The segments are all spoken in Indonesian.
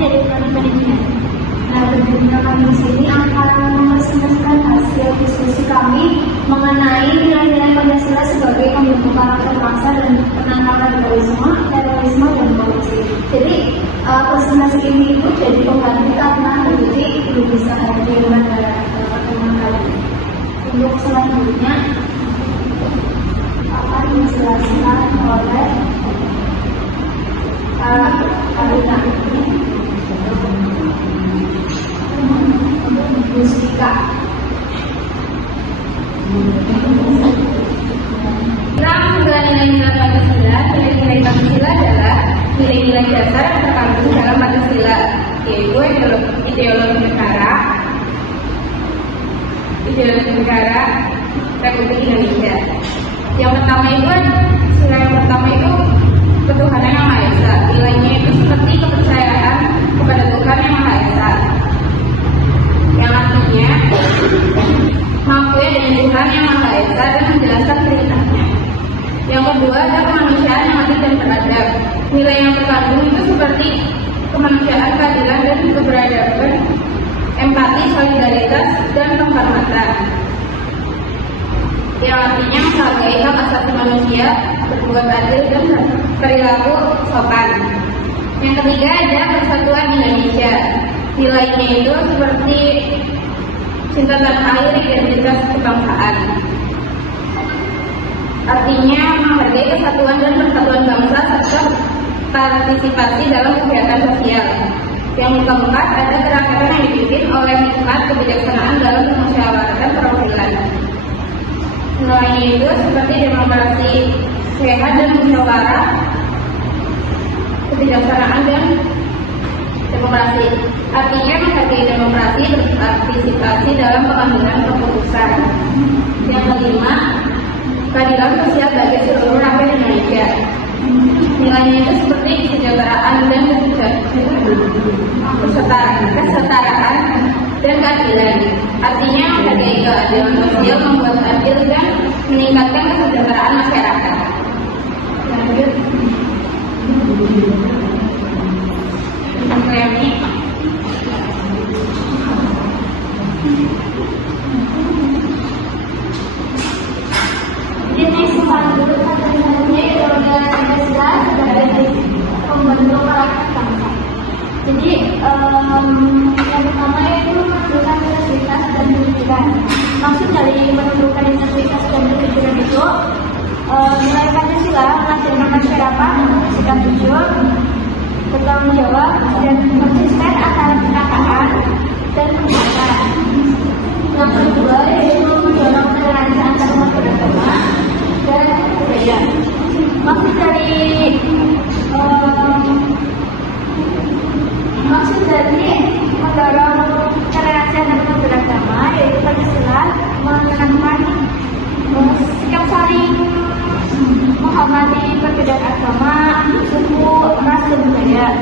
dari manajemen. Nah, tentunya kami di sini akan meresumasikan hasil diskusi kami mengenai nilai-nilai Pancasila sebagai pembentuk karakter bangsa dan penantang radikalisme, terorisme, dan korupsi. Jadi presentasi ini itu jadi pengganti karena jadi belum bisa hadir pada pertemuan kali ini. Untuk selanjutnya akan dijelaskan oleh Arina Mustika. Dalam nilai-nilai Pancasila, nilai-nilai Pancasila adalah nilai-nilai dasar yang terkandung dalam Pancasila, yaitu ideologi negara Republik Indonesia. Yang pertama itu ketuhanan yang Maha Esa. Nilainya itu seperti kepercayaan kepada Tuhan yang Maha Esa, yang artinya mengakui dengan Tuhan yang Maha Esa dan menjelaskan perintahnya. Yang kedua adalah kemanusiaan yang adil dan beradab. Nilai yang terkandung itu seperti kemanusiaan, keadilan, dan keberadaban, empati, solidaritas, dan penghormatan, yang artinya menghargai hak asasi manusia, berbuat adil, dan perilaku sopan. Yang ketiga adalah persatuan Indonesia. Nilainya itu seperti cinta tanah air, identitas kebangsaan, artinya menghargai kesatuan dan persatuan bangsa serta partisipasi dalam kegiatan sosial. Yang keempat ada gerakan yang dipimpin oleh hikmat kebijaksanaan dalam musyawaratan perwakilan. Nilainya itu seperti demokrasi sehat dan musyawarah, kebijaksanaan dan demokrasi, artinya menghargai demokrasi, berpartisipasi dalam pengambilan keputusan. Yang kelima, keadilan sosial bagi seluruh rakyat Indonesia. Nilainya itu seperti kesejahteraan dan kesetaraan dan keadilan, artinya menghargai keadilan sosial, membuat adil dan meningkatkan kesejahteraan masyarakat. Lanjut. Jadi selanjutnya ideologi Pancasila sebagai pembentuk karakter bangsa. Jadi yang pertama yaitu menentukan integritas dan pendidikan. Maksud dari menentukan integritas dan pendidikan itu nilai Pancasila mengajarkan masyarakat bersikap jujur, bertanggung jawab, dan konsisten antara perkataan dan perbuatan. Yang kedua yaitu mendorong toleransi antar umat beragama dan budaya. Maksud dari mendorong toleransi antar umat beragama yaitu Pancasila menanamkan sikap saling menghormati perbedaan agama, suku, ras, dan budaya.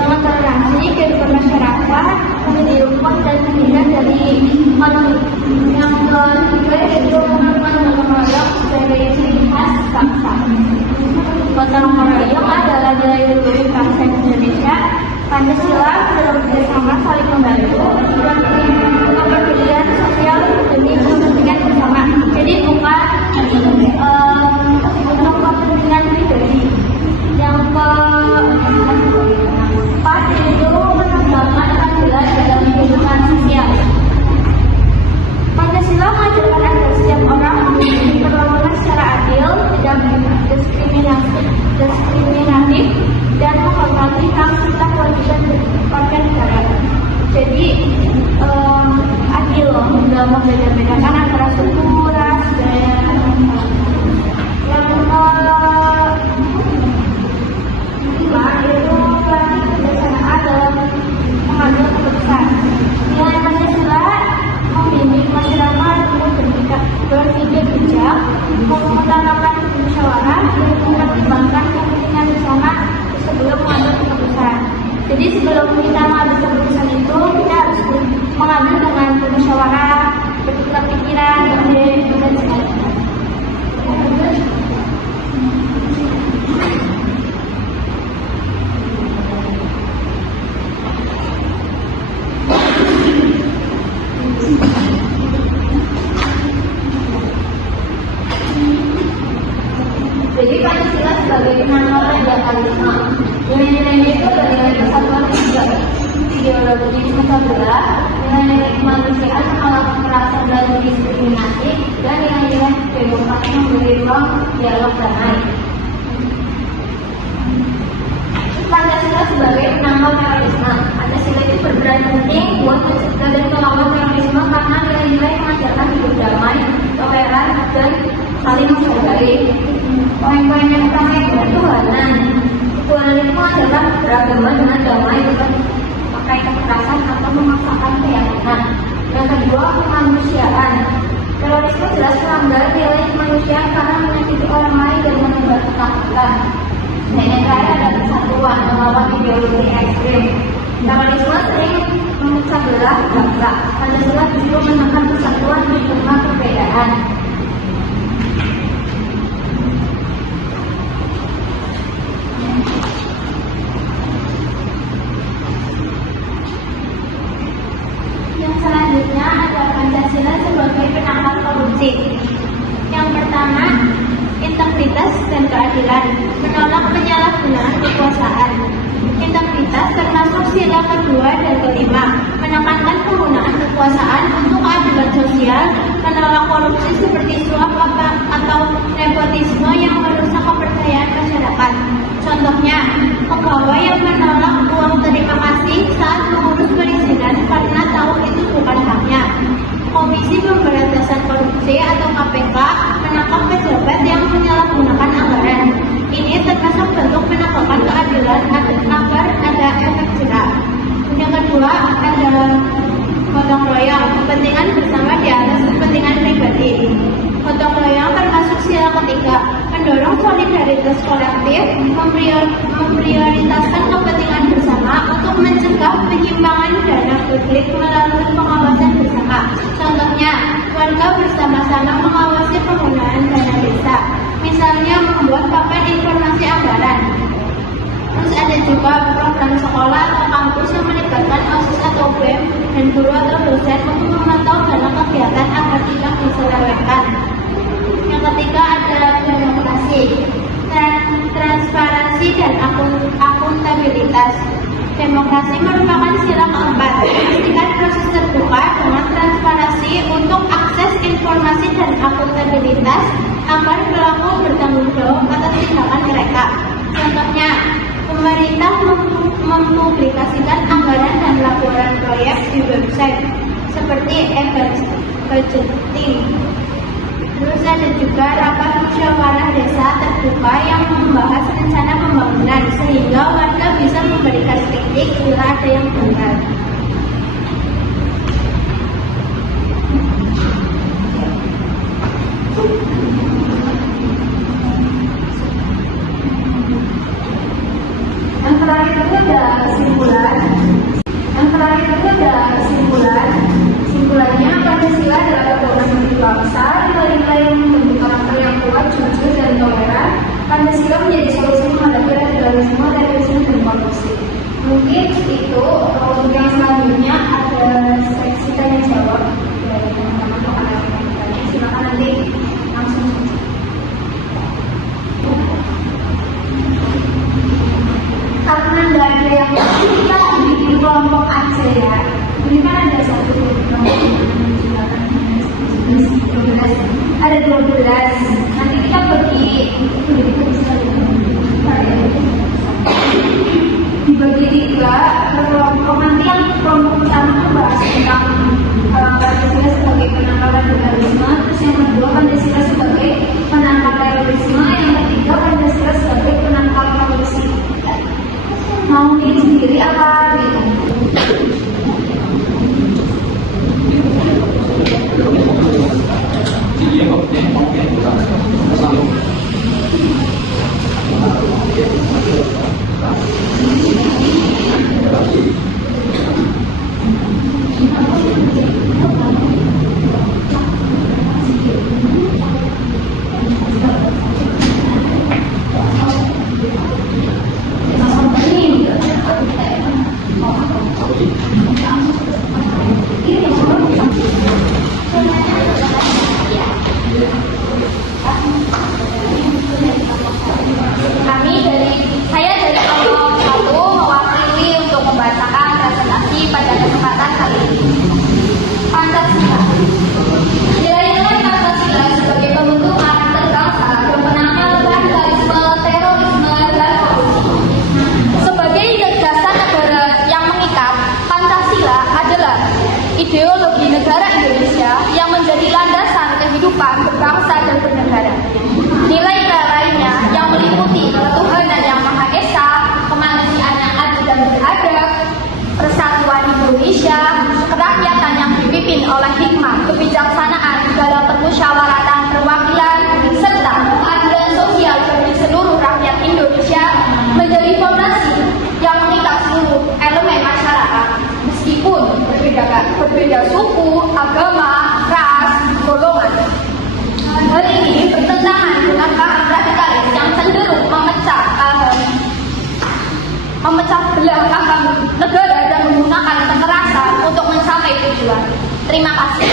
Dengan toleransi, kehidupan masyarakat menjadi rukun dan terhindar dari konflik. Yang ketiga yaitu mengenal gotong royong sebagai ciri khas bangsa. Gotong royong adalah nilai luhur bangsa Indonesia. Pancasila dalam bersama saling membantu dan kepedulian sosial demi kepentingan bersama. Jadi bukan untuk kepentingan pribadi. Yang keempat itu menegakkan keadilan dalam kehidupan sosial. Pancasila mengajarkan agar setiap orang diperlakukan secara adil, tidak diskriminatif, dan menghormati hak serta kewajiban warga negara. Jadi adil loh, tidak membeda-bedakan antara suku, ras, dan yang kelima itu kebijaksanaan dalam mengambil keputusan. Nilai Pancasila membimbing masyarakat untuk berpikir bijak, mengutamakan musyawarah, dan mempertimbangkan kepentingan bersama sebelum mengambil keputusan. Jadi sebelum kita mengambil keputusan itu kita harus mengambil dengan musyawarah, bertukar pikiran, dan sebagainya. nasionalisme. Nilai-nilainya itu adalah nilai persatuan dan juga ideologi Pancasila, nilai-nilai kemanusiaan, menolak kekerasan dan diskriminasi, dan nilai-nilai demokrasi memberi ruang dialog damai. Pancasila sebagai penangkal terorisme. Pancasila itu berperan penting buat mencegah dan melawan terorisme karena nilai-nilai mengajarkan hidup damai, toleran, dan saling menghargai. Poin-poin yang pertama itu ketuhanan. Ketuhanan itu mengajarkan beragama dengan damai, bukan pakai kekerasan atau memaksakan keyakinan. Yang kedua, kemanusiaan. Terorisme jelas melanggar nilai kemanusiaan karena menyakiti orang lain dan menebar ketakutan. Dan yang terakhir ada persatuan, melawan ideologi ekstrim. Terorisme sering memecah belah bangsa. Pancasila justru menekan persatuan di tengah perbedaan. Yang selanjutnya ada Pancasila sebagai penangkal korupsi. Yang pertama, integritas dan keadilan, menolak penyalahgunaan kekuasaan. Integritas termasuk sila kedua dan kelima, menekankan penggunaan kekuasaan untuk keadilan sosial, menolak korupsi seperti suap atau nepotisme yang merusak kepercayaan masyarakat. Contohnya, pegawai yang menolak uang terima kasih saat mengurus perizinan karena tahu itu bukan haknya. Komisi Pemberantasan Korupsi atau KPK menangkap pejabat yang menyalahgunakan anggaran. Ini termasuk bentuk menegakkan keadilan agar ada efek jerah. Yang kedua ada gotong royong, kepentingan bersama di atas kepentingan pribadi. Gotong royong termasuk sila ketiga, mendorong solidaritas kolektif, memprioritaskan kepentingan bersama untuk mencegah penyimpangan dana publik melalui pengawasan bersama. Contohnya, warga bersama-sama mengawasi penggunaan dana desa, misalnya membuat papan informasi anggaran. Terus ada juga program sekolah atau kampus yang melibatkan OSIS atau BEM dan guru atau dosen untuk memantau dana kegiatan agar tidak diselewengkan. Yang ketiga ada demokrasi, transparansi dan akuntabilitas. Demokrasi merupakan sila keempat, memastikan proses terbuka dengan transparansi untuk akses informasi dan akuntabilitas agar pelaku bertanggung jawab atas tindakan mereka. Contohnya, pemerintah mempublikasikan anggaran dan laporan proyek di website seperti e-budgeting. Terus ada juga rapat musyawarah desa terbuka yang membahas rencana pembangunan sehingga warga bisa memberikan kritik bila ada yang benar. Yang terakhir itu ada kesimpulan. Kesimpulannya, Pancasila adalah pedoman bagi bangsa, nilai-nilai yang membentuk karakter yang kuat, jujur, dan toleran. Pancasila menjadi solusi menghadapi radikalisme, terorisme, dan korupsi. Mungkin itu. Untuk yang selanjutnya ada seksi tanya jawab dari teman-teman pengarang. Silakan nanti langsung. Karena nggak ada yang kita bikin kelompok aja ya. Ini kan ada satu kelompok, ada 12. Nanti kita dibagi 3 per kelompok. Nanti yang kelompok pertama membahas tentang Pancasila sebagai penangkal radikalisme. Terus yang kedua Pancasila sebagai penangkal terorisme. Yang ketiga Pancasila sebagai penangkal korupsi. Mau pilih sendiri apa gitu? Terima kasih.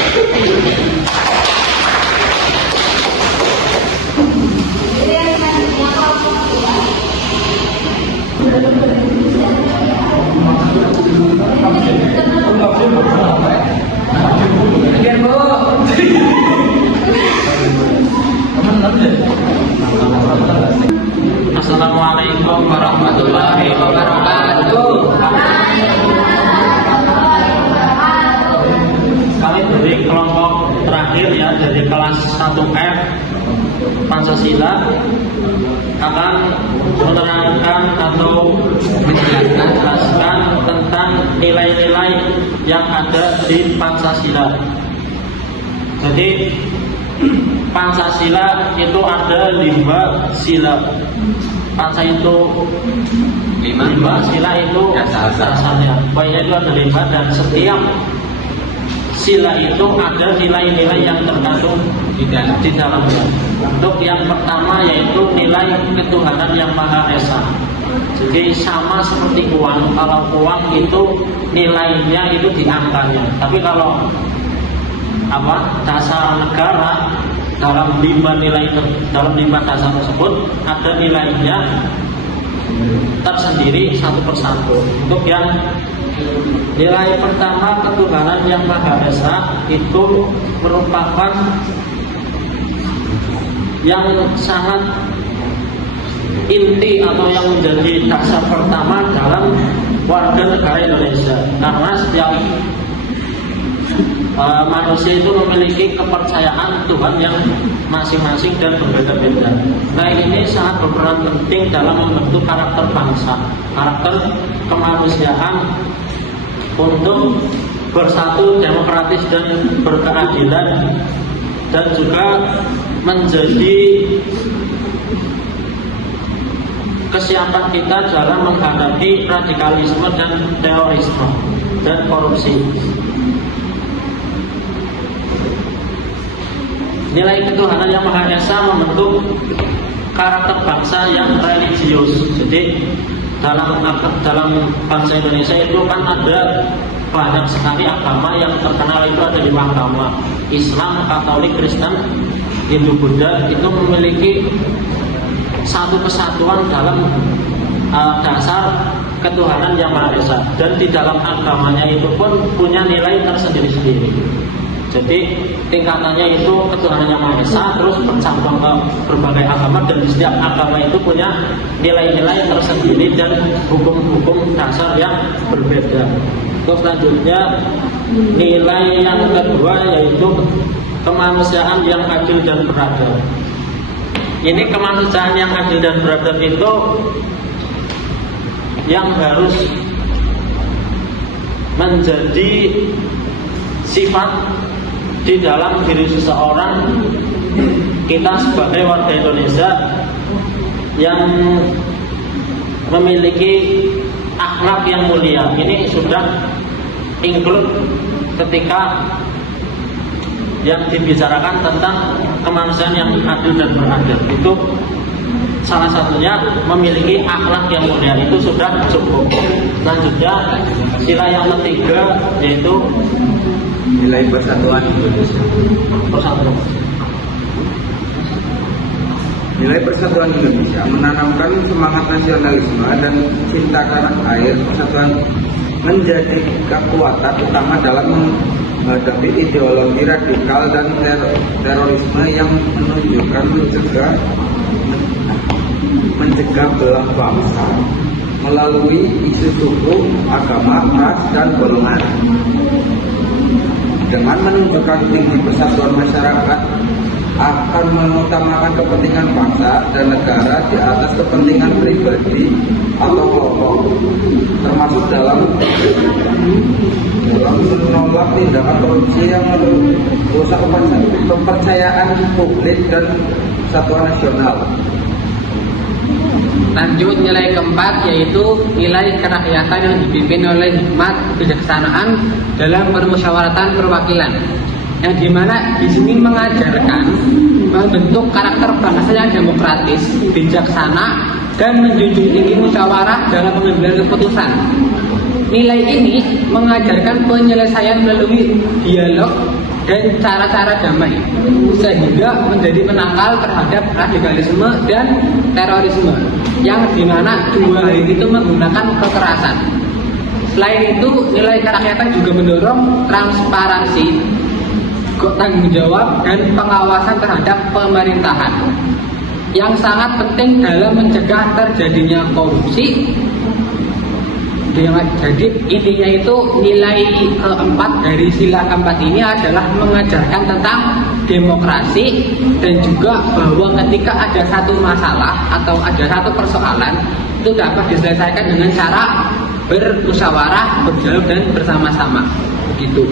Assalamualaikum warahmatullahi wabarakatuh. Kami dari kelompok terakhir ya, dari kelas 1F Pancasila akan menerangkan atau menjelaskan tentang nilai-nilai yang ada di Pancasila. Jadi Pancasila itu ada 5 sila. Panca itu 5 sila itu dasarnya. Pokoknya itu ada 5 dan setiap sila itu ada nilai-nilai yang terkandung di dalamnya. Untuk yang pertama yaitu nilai ketuhanan yang Maha Esa. Jadi sama seperti uang. Kalau uang itu nilainya itu di angkanya. Tapi kalau dasar negara dalam 5 dasar tersebut ada nilainya tersendiri satu persatu. Untuk yang nilai pertama ketuhanan yang Maha Esa itu merupakan yang sangat inti atau yang menjadi dasar pertama dalam warga negara Indonesia, karena setiap manusia itu memiliki kepercayaan Tuhan yang masing-masing dan berbeda-beda. Nah, ini sangat berperan penting dalam membentuk karakter bangsa, karakter kemanusiaan untuk bersatu, demokratis dan berkeadilan, dan juga menjadi kesiapan kita dalam menghadapi radikalisme dan terorisme dan korupsi. Nilai ketuhanan yang Maha Esa membentuk karakter bangsa yang religius. Jadi dalam bangsa Indonesia itu kan ada banyak sekali agama yang terkenal, itu ada 5 agama: Islam, Katolik, Kristen, Hindu, Buddha. Itu memiliki satu kesatuan dalam dasar ketuhanan yang Maha Esa, dan di dalam agamanya itu pun punya nilai tersendiri-sendiri. Jadi tingkatannya itu ketuhanan yang Maha Esa, terus bercabang ke berbagai agama, dan di setiap agama itu punya nilai-nilai tersendiri dan hukum-hukum dasar yang berbeda. Terus selanjutnya nilai yang kedua yaitu kemanusiaan yang adil dan beradab. Ini kemanusiaan yang adil dan beradab itu yang harus menjadi sifat di dalam diri seseorang, kita sebagai warga Indonesia yang memiliki akhlak yang mulia. Ini sudah include ketika yang dibicarakan tentang kemanusiaan yang adil dan beradab. Itu salah satunya memiliki akhlak yang mulia, itu sudah cukup. Selanjutnya sila yang ketiga yaitu nilai persatuan Indonesia. Nilai persatuan Indonesia menanamkan semangat nasionalisme dan cinta tanah air. Persatuan menjadi kekuatan utama dalam menghadapi ideologi radikal dan terorisme yang menunjukkan mencegah belah bangsa melalui isu suku, agama, ras, dan golongan. Dengan menunjukkan tinggi persatuan masyarakat akan mengutamakan kepentingan bangsa dan negara di atas kepentingan pribadi atau kelompok, termasuk dalam menolak tindakan korupsi yang merusak kepercayaan publik dan kesatuan nasional. Lanjut nilai keempat yaitu nilai kerakyatan yang dipimpin oleh hikmat kebijaksanaan dalam permusyawaratan perwakilan, yang dimana di sini mengajarkan membentuk karakter bangsa yang demokratis, bijaksana, dan menjunjung tinggi musyawarah dalam pengambilan keputusan. nilai ini mengajarkan penyelesaian melalui dialog dan cara-cara damai, sehingga menjadi penangkal terhadap radikalisme dan terorisme, yang dimana dua hal itu menggunakan kekerasan. Selain itu, nilai kerakyatan juga mendorong transparansi, tanggung jawab, dan pengawasan terhadap pemerintahan, yang sangat penting dalam mencegah terjadinya korupsi. Jadi intinya itu nilai keempat dari sila keempat ini adalah mengajarkan tentang demokrasi, dan juga bahwa ketika ada satu masalah atau ada satu persoalan itu dapat diselesaikan dengan cara bermusyawarah, berdialog, dan bersama-sama. Begitu.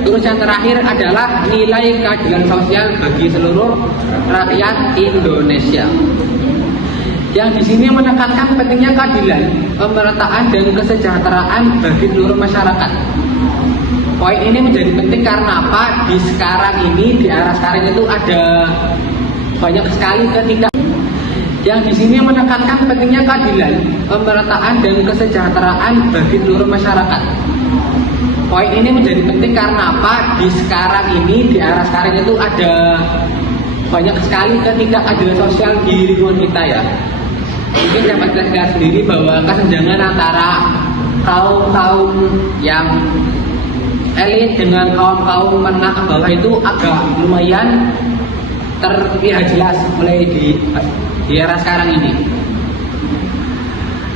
Terus yang terakhir adalah nilai keadilan sosial bagi seluruh rakyat Indonesia, yang di sini menekankan pentingnya keadilan, pemerataan, dan kesejahteraan bagi seluruh masyarakat. Poin ini menjadi penting karena apa? Di era sekarang itu ada banyak sekali yang di sini menekankan pentingnya keadilan, pemerataan, dan kesejahteraan bagi seluruh masyarakat. Poin ini menjadi penting karena apa? Di era sekarang itu ada banyak sekali ketidakadilan sosial di lingkungan kita ya. Mungkin dapat kita lihat sendiri bahwa kesenjangan antara kaum yang elit dengan kaum menengah ke bawah itu agak lumayan terlihat jelas mulai di era sekarang ini.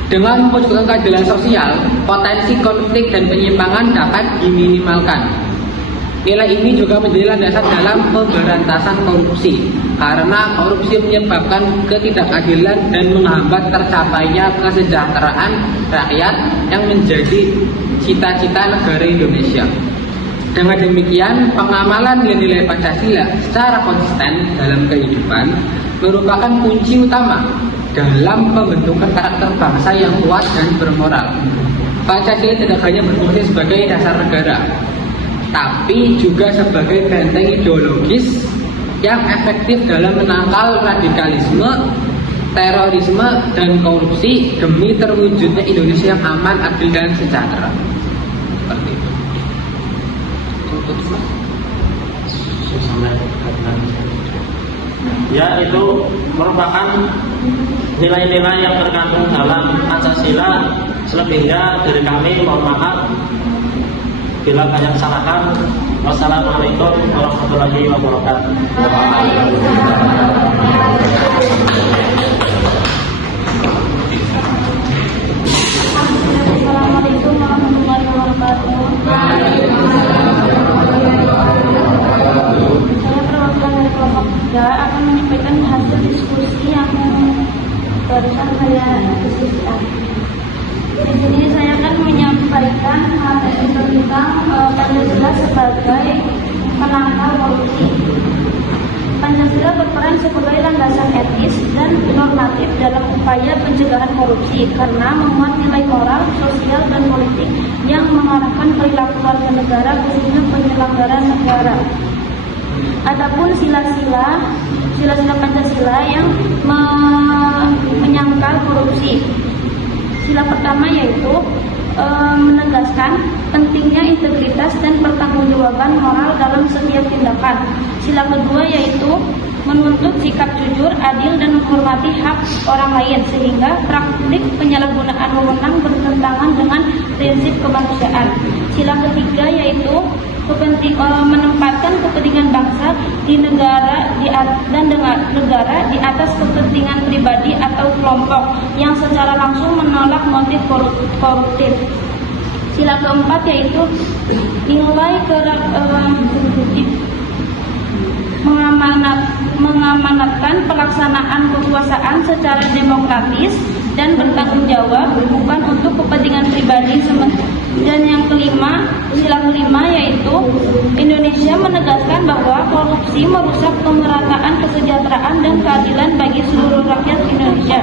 Dengan mewujudkan keadilan sosial, potensi konflik dan penyimpangan dapat diminimalkan. Nilai ini juga menjadi landasan dalam pemberantasan korupsi, karena korupsi menyebabkan ketidakadilan dan menghambat tercapainya kesejahteraan rakyat yang menjadi cita-cita negara Indonesia. Dengan demikian, pengamalan nilai-nilai Pancasila secara konsisten dalam kehidupan merupakan kunci utama dalam pembentukan karakter bangsa yang kuat dan bermoral. Pancasila tidak hanya berfungsi sebagai dasar negara, tapi juga sebagai benteng ideologis yang efektif dalam menangkal radikalisme, terorisme, dan korupsi demi terwujudnya Indonesia yang aman, adil, dan sejahtera. Seperti itu. Ya, itu merupakan nilai-nilai yang terkandung dalam Pancasila. Selebihnya dari kami mohon maaf bila banyak kesalahan. Wassalamualaikum warahmatullahi wabarakatuh. Assalamualaikum warahmatullahi wabarakatuh. Saya perwakilan dari kelompok 3 akan menyampaikan hasil diskusi yang barusan saya diskusikan. Di sini saya akan menyampaikan materi tentang Pancasila sebagai penangkal korupsi. Pancasila berperan sebagai landasan etis dan normatif dalam upaya pencegahan korupsi karena memuat nilai moral, sosial, dan politik yang mengarahkan perilaku warga negara khususnya penyelenggaraan negara. Adapun sila-sila Pancasila yang menyangkal korupsi. Sila pertama yaitu menegaskan pentingnya integritas dan pertanggungjawaban moral dalam setiap tindakan. Sila kedua yaitu menuntut sikap jujur, adil, dan menghormati hak orang lain sehingga praktik penyalahgunaan wewenang bertentangan dengan prinsip kemanusiaan. Sila ketiga yaitu menempatkan kepentingan bangsa di negara dan negara di atas kepentingan pribadi atau kelompok yang secara langsung menolak motif koruptif. Sila keempat yaitu nilai mengamanatkan pelaksanaan kekuasaan secara demokratis dan bertanggung jawab bukan untuk kepentingan pribadi semata. Dan yang kelima, sila kelima yaitu Indonesia menegaskan bahwa korupsi merusak kemerataan, kesejahteraan, dan keadilan bagi seluruh rakyat Indonesia.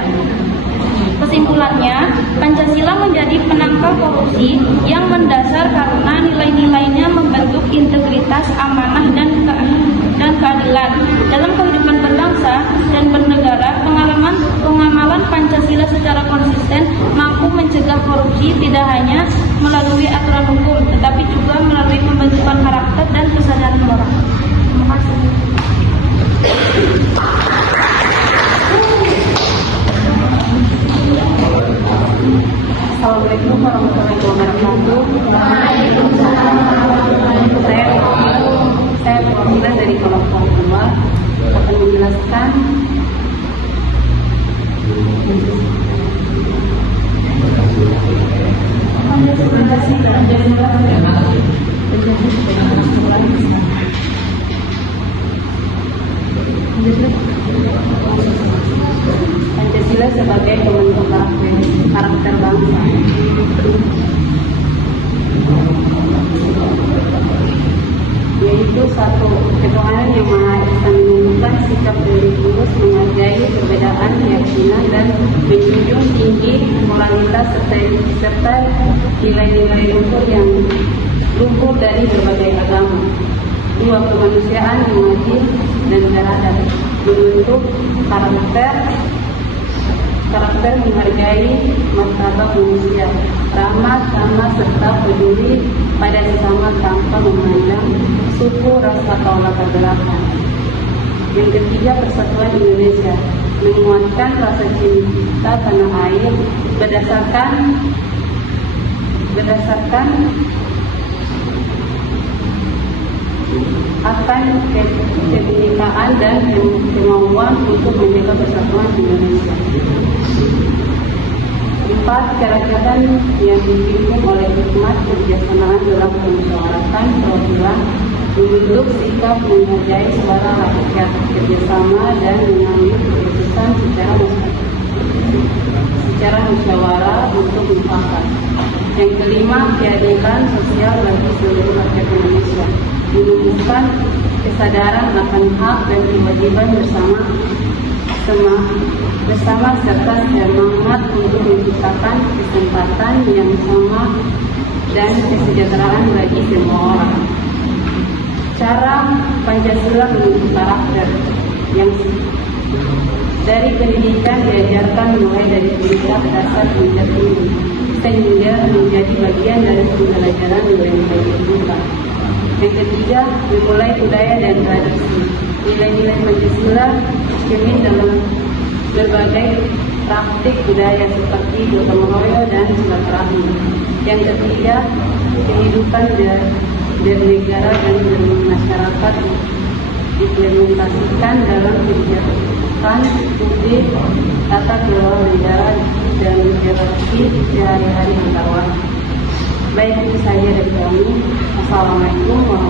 Kesimpulannya, Pancasila menjadi penangkal korupsi yang mendasar karena nilai-nilainya membentuk integritas, amanah, dan keadilan dalam kehidupan berbangsa dan bernegara. Pengamalan Pancasila secara konsisten mampu mencegah korupsi tidak hanya melalui aturan hukum, tetapi juga melalui pembentukan karakter dan kesadaran moral. Terima kasih. Assalamualaikum warahmatullahi wabarakatuh. Saya perwakilan dari kelompok 2 akan menjelaskan Pancasila sebagai pembentuk karakter bangsa. Yaitu satu, ketuhanan yang Maha Esa menunjukkan sikap religius menghargai perbedaan keyakinan dan menjunjung tinggi moralitas serta nilai-nilai luhur yang luhur dari berbagai agama. Dua, kemanusiaan yang adil dan beradab membentuk karakter menghargai martabat manusia, ramah, tamah serta peduli pada sesama tanpa memandang suku, ras atau latar belakang. Yang ketiga, persatuan Indonesia menguatkan rasa cinta tanah air berdasarkan akan kebinekaan dan kemauan untuk menjaga persatuan Indonesia. 4, kerakyatan yang dipimpin oleh hikmat kebijaksanaan dalam permusyawaratan perwakilan membentuk sikap menghargai suara rakyat, kerjasama dan mengambil keputusan secara musyawarah untuk mufakat. Yang kelima, keadilan sosial bagi seluruh rakyat Indonesia, menumbuhkan kesadaran akan hak dan kewajiban bersama serta semangat untuk menciptakan kesempatan yang sama dan kesejahteraan bagi semua orang. Cara Pancasila membentuk karakter yang dari pendidikan diajarkan mulai dari tingkat dasar hingga tinggi, sehingga menjadi bagian dari pembelajaran nilai-nilai kehidupan. Yang ketiga, memulai budaya dan tradisi. Nilai-nilai Pancasila cermin dalam berbagai praktik budaya seperti gotong royong dan silaturahmi. Yang ketiga, kehidupan bernegara dan bermasyarakat diimplementasikan dalam kebijakan publik, tata kelola negara dan interaksi sehari-hari antar warga. Baik, itu saja dari kami. Assalamualaikum warahmatullahi wabarakatuh.